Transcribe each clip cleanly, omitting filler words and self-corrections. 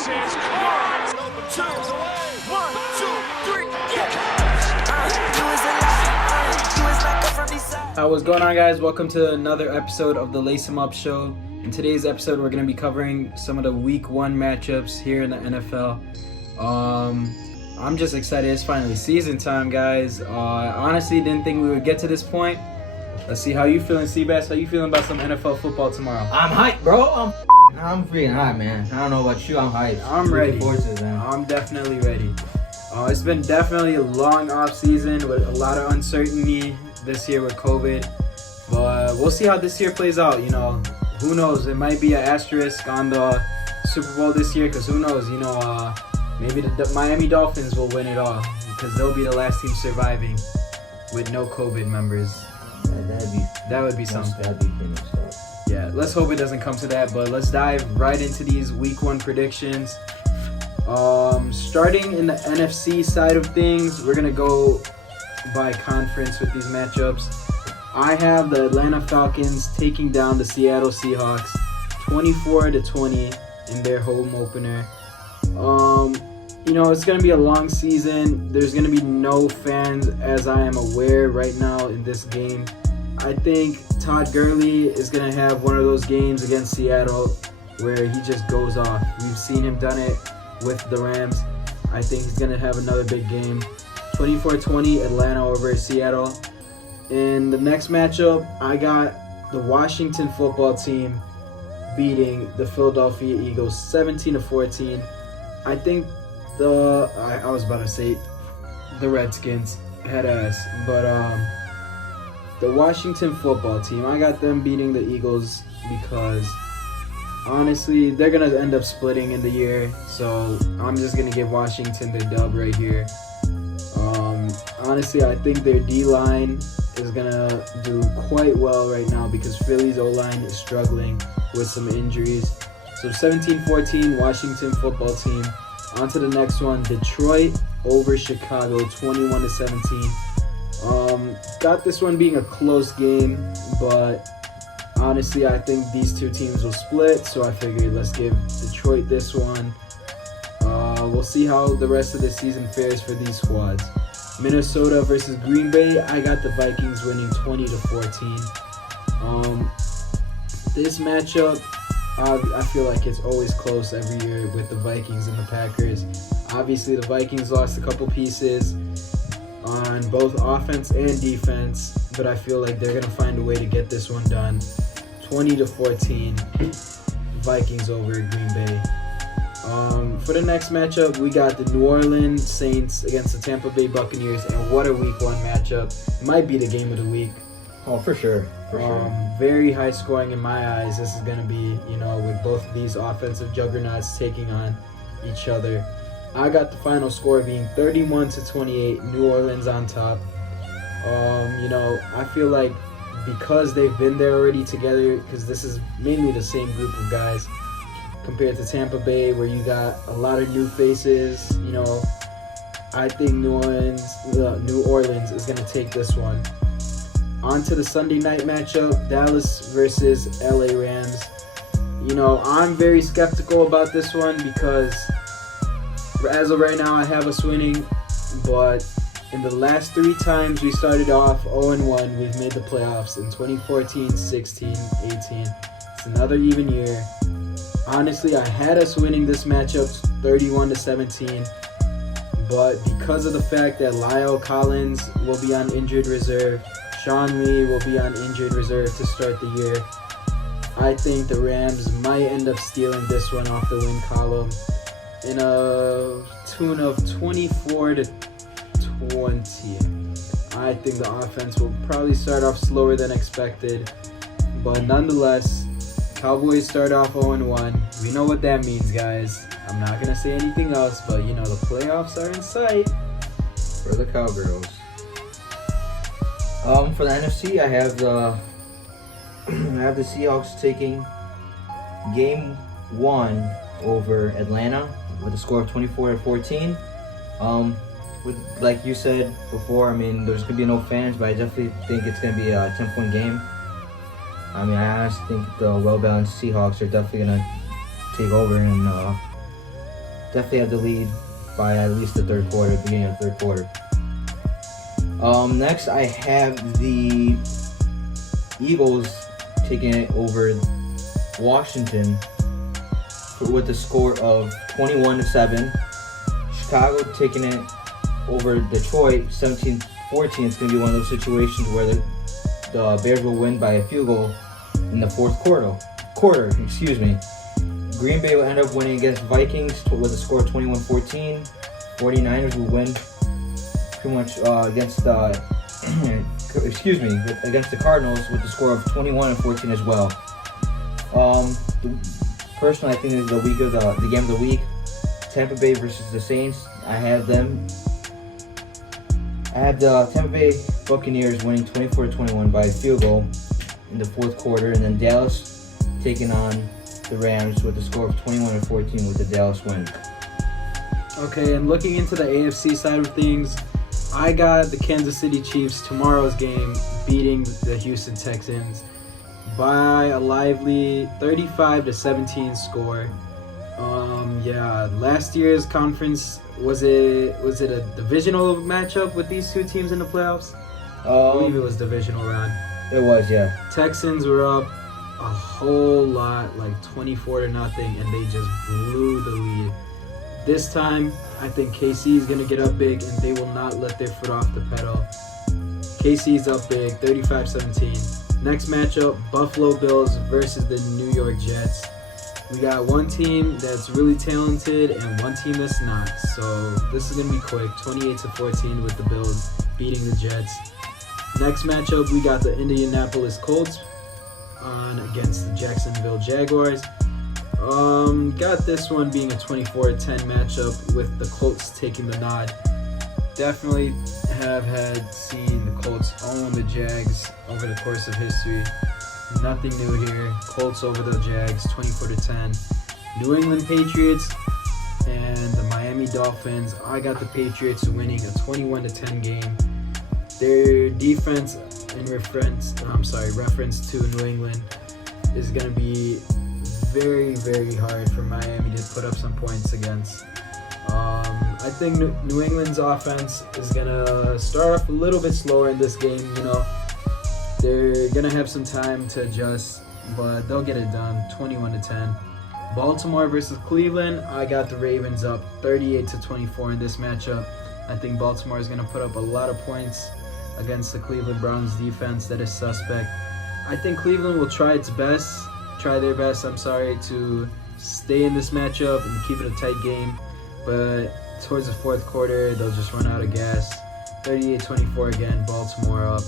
is caught. 1, 2, 3, What's going on, guys? Welcome to another episode of the Lace 'em Up Show. In today's episode, we're going to be covering some of the Week 1 matchups here in the NFL. I'm just excited. It's finally season time, guys. I honestly didn't think we would get to this point. Let's see how you feeling, Seabass. How you feeling about some NFL football tomorrow? I'm hyped, bro. I'm freaking hyped, man. I don't know about you. I'm hyped. I'm ready. Looking forward to it, man. I'm definitely ready. It's been definitely a long off season with a lot of uncertainty this year with COVID. But we'll see how this year plays out. You know, who knows? It might be an asterisk on the Super Bowl this year, because who knows? You know, maybe the Miami Dolphins will win it all because they'll be the last team surviving with no COVID members. That would be something. That'd be pretty much stuff. Yeah, let's hope it doesn't come to that. But let's dive right into these Week 1 predictions. Starting in the NFC side of things, we're gonna go by conference with these matchups. I have the Atlanta Falcons taking down the Seattle Seahawks 24-20 in their home opener. You know, it's going to be a long season. There's going to be no fans, as I am aware right now in this game. I think Todd Gurley is going to have one of those games against Seattle where he just goes off. We've seen him done it with the Rams. I think he's going to have another big game. 24-20 Atlanta over Seattle. In the next matchup, I got the Washington football team beating the Philadelphia Eagles 17-14. I think I was about to say the Redskins had ass, but the Washington football team, I got them beating the Eagles because honestly, they're going to end up splitting in the year, so I'm just going to give Washington the dub right here. Honestly, I think their D-line is going to do quite well right now because Philly's O-line is struggling with some injuries. So 17-14, Washington football team. On to the next one, Detroit over Chicago, 21-17. Got this one being a close game, but honestly, I think these two teams will split, so I figured let's give Detroit this one. We'll see how the rest of the season fares for these squads. Minnesota versus Green Bay, I got the Vikings winning 20-14. This matchup, I feel like it's always close every year with the Vikings and the Packers. Obviously, the Vikings lost a couple pieces on both offense and defense, but I feel like they're going to find a way to get this one done. 20-14, Vikings over Green Bay. For the next matchup, we got the New Orleans Saints against the Tampa Bay Buccaneers, and what a Week 1 matchup. It might be the game of the week. Oh, for sure. Very high scoring in my eyes. This is going to be, you know, with both of these offensive juggernauts taking on each other. I got the final score being 31-28, New Orleans on top. You know, I feel like because they've been there already together, because this is mainly the same group of guys, compared to Tampa Bay, where you got a lot of new faces, you know, I think New Orleans is going to take this one. On to the Sunday night matchup, Dallas versus LA Rams. You know, I'm very skeptical about this one because as of right now, I have us winning, but in the last 3 times we started off 0-1, we've made the playoffs in 2014, 16, 18. It's another even year. Honestly, I had us winning this matchup 31-17, but because of the fact that Lyle Collins will be on injured reserve, Sean Lee will be on injured reserve to start the year, I think the Rams might end up stealing this one off the win column in a tune of 24-20. I think the offense will probably start off slower than expected, but nonetheless, Cowboys start off 0-1. We know what that means, guys. I'm not going to say anything else, but you know, the playoffs are in sight. For the Cowgirls. For the NFC, I have the Seahawks taking game 1 over Atlanta with a score of 24-14. With, like you said before, I mean, there's going to be no fans, but I definitely think it's going to be a 10-point game. I mean, I honestly think the well-balanced Seahawks are definitely going to take over and definitely have the lead by at least the third quarter, beginning of the third quarter. Next, I have the Eagles taking it over Washington with the score of 21-7. Chicago taking it over Detroit 17-14. It's going to be one of those situations where the Bears will win by a field goal in the fourth quarter. Green Bay will end up winning against Vikings with a score of 21-14. 49ers will win pretty much against the Cardinals with the score of 21-14 as well. Personally, I think this is the game of the week. Tampa Bay versus the Saints. I have the Tampa Bay Buccaneers winning 24-21 by a field goal in the fourth quarter, and then Dallas taking on the Rams with a score of 21-14 with the Dallas win. Okay, and looking into the AFC side of things, I got the Kansas City Chiefs tomorrow's game beating the Houston Texans by a lively 35-17 score. Last year's conference, was it a divisional matchup with these two teams in the playoffs? I believe it was divisional round. It was, yeah. Texans were up a whole lot, like 24-0, and they just blew the lead. This time, I think KC is going to get up big, and they will not let their foot off the pedal. KC's up big, 35-17. Next matchup, Buffalo Bills versus the New York Jets. We got one team that's really talented and one team that's not. So this is going to be quick, 28-14 with the Bills beating the Jets. Next matchup, we got the Indianapolis Colts against the Jacksonville Jaguars. Got this one being a 24-10 matchup with the Colts taking the nod. Definitely have seen the Colts own the Jags over the course of history. Nothing new here. Colts over the Jags, 24-10. New England Patriots and the Miami Dolphins. I got the Patriots winning a 21-10 game. Their defense in reference to New England is going to be very, very hard for Miami to put up some points against. I think New England's offense is going to start off a little bit slower in this game. They're going to have some time to adjust, but they'll get it done, 21-10. Baltimore versus Cleveland. I got the Ravens up 38-24 in this matchup. I think Baltimore is going to put up a lot of points against the Cleveland Browns defense that is suspect. I think Cleveland will try their best, to stay in this matchup and keep it a tight game. But towards the fourth quarter, they'll just run out of gas. 38-24 again, Baltimore up.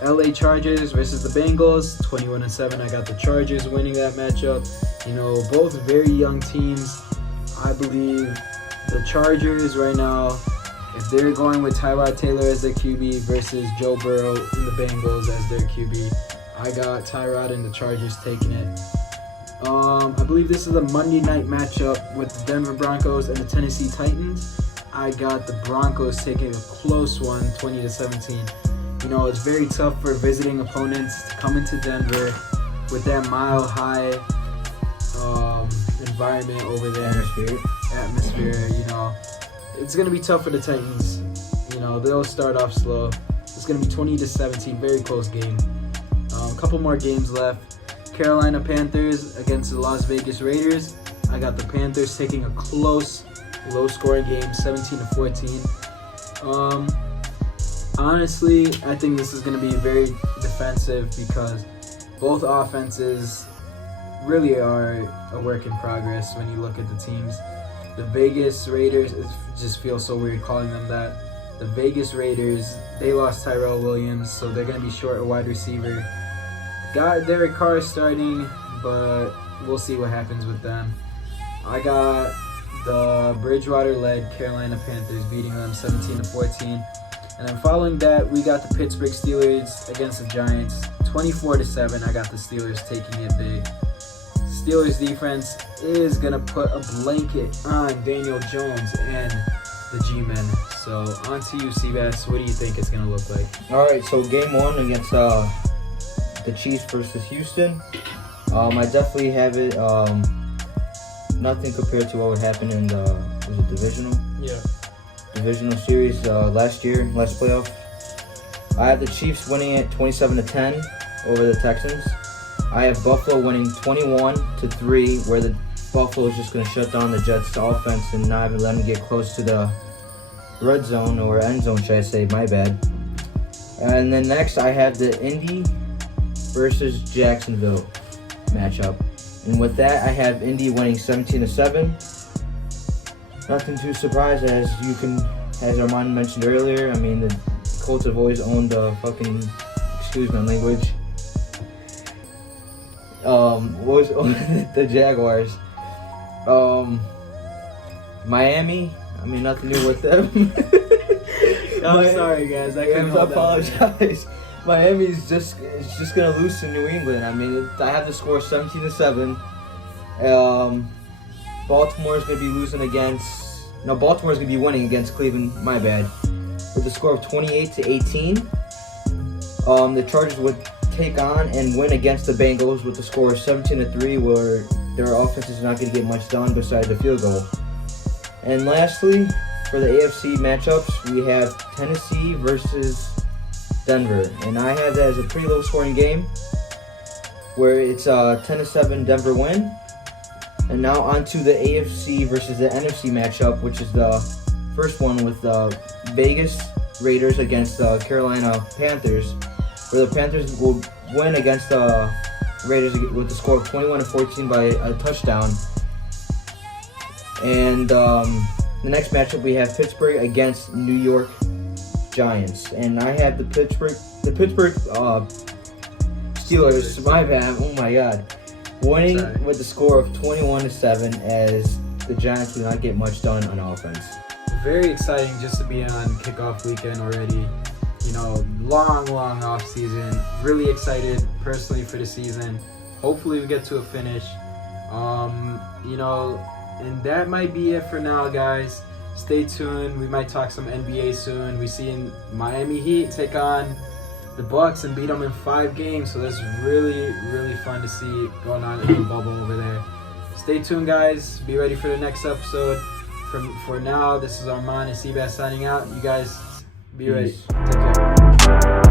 LA Chargers versus the Bengals, 21-7. I got the Chargers winning that matchup. Both very young teams. I believe the Chargers right now, if they're going with Tyrod Taylor as their QB versus Joe Burrow and the Bengals as their QB, I got Tyrod and the Chargers taking it. I believe this is a Monday night matchup with the Denver Broncos and the Tennessee Titans. I got the Broncos taking a close one, 20-17. It's very tough for visiting opponents to come into Denver with that mile-high environment over there. Atmosphere. It's going to be tough for the Titans. They'll start off slow. It's going to be 20-17, very close game. A couple more games left. Carolina Panthers against the Las Vegas Raiders. I got the Panthers taking a close, low-scoring game, 17-14. Honestly, I think this is going to be very defensive because both offenses really are a work in progress when you look at the teams. The Vegas Raiders, it just feels so weird calling them that. The Vegas Raiders, they lost Tyrell Williams, so they're going to be short a wide receiver. Got Derek Carr starting, but we'll see what happens with them. I got the Bridgewater-led Carolina Panthers beating them 17-14. And then following that, we got the Pittsburgh Steelers against the Giants, 24-7. I got the Steelers taking it big. Steelers defense is going to put a blanket on Daniel Jones and the G-Men. So on to you, Seabass. What do you think it's going to look like? All right, so game one against the Chiefs versus Houston. I definitely have it nothing compared to what would happen in the divisional series last playoff. I have the Chiefs winning at 27-10 over the Texans. I have Buffalo winning 21-3, where the Buffalo is just going to shut down the Jets' offense and not even let them get close to the red zone, or end zone, should I say? My bad. And then next, I have the Indy versus Jacksonville matchup. And with that, I have Indy winning 17-7. Nothing too surprised, as Armand mentioned earlier. I mean, the Colts have always owned excuse my language, always owned the Jaguars. Miami, I mean, nothing new with them. I'm sorry, guys. I apologize. Miami's just gonna lose to New England. I mean, I have the score 17-7. Baltimore's gonna be Baltimore's gonna be winning against Cleveland. My bad. With the score of 28-18. The Chargers would take on and win against the Bengals with the score of 17-3, where their offense is not gonna get much done besides a field goal. And lastly, for the AFC matchups, we have Tennessee versus Denver, and I have that as a pretty low scoring game, where it's a 10-7 Denver win. And now on to the AFC versus the NFC matchup, which is the first one with the Vegas Raiders against the Carolina Panthers, where the Panthers will win against the Raiders with the score of 21-14 by a touchdown. And the next matchup, we have Pittsburgh against New York Giants, and I have the Pittsburgh Steelers. My bad. Oh my God, winning with the score of 21-7, as the Giants do not get much done on offense. Very exciting just to be on kickoff weekend already. You know, long off season. Really excited personally for the season. Hopefully we get to a finish. You know, and that might be it for now, guys. Stay tuned. We might talk some NBA soon. We seen Miami Heat take on the Bucks and beat them in 5 games. So that's really fun to see going on in the bubble over there. Stay tuned, guys. Be ready for the next episode. For now, this is Armand and Seabass signing out. You guys be ready. Take care.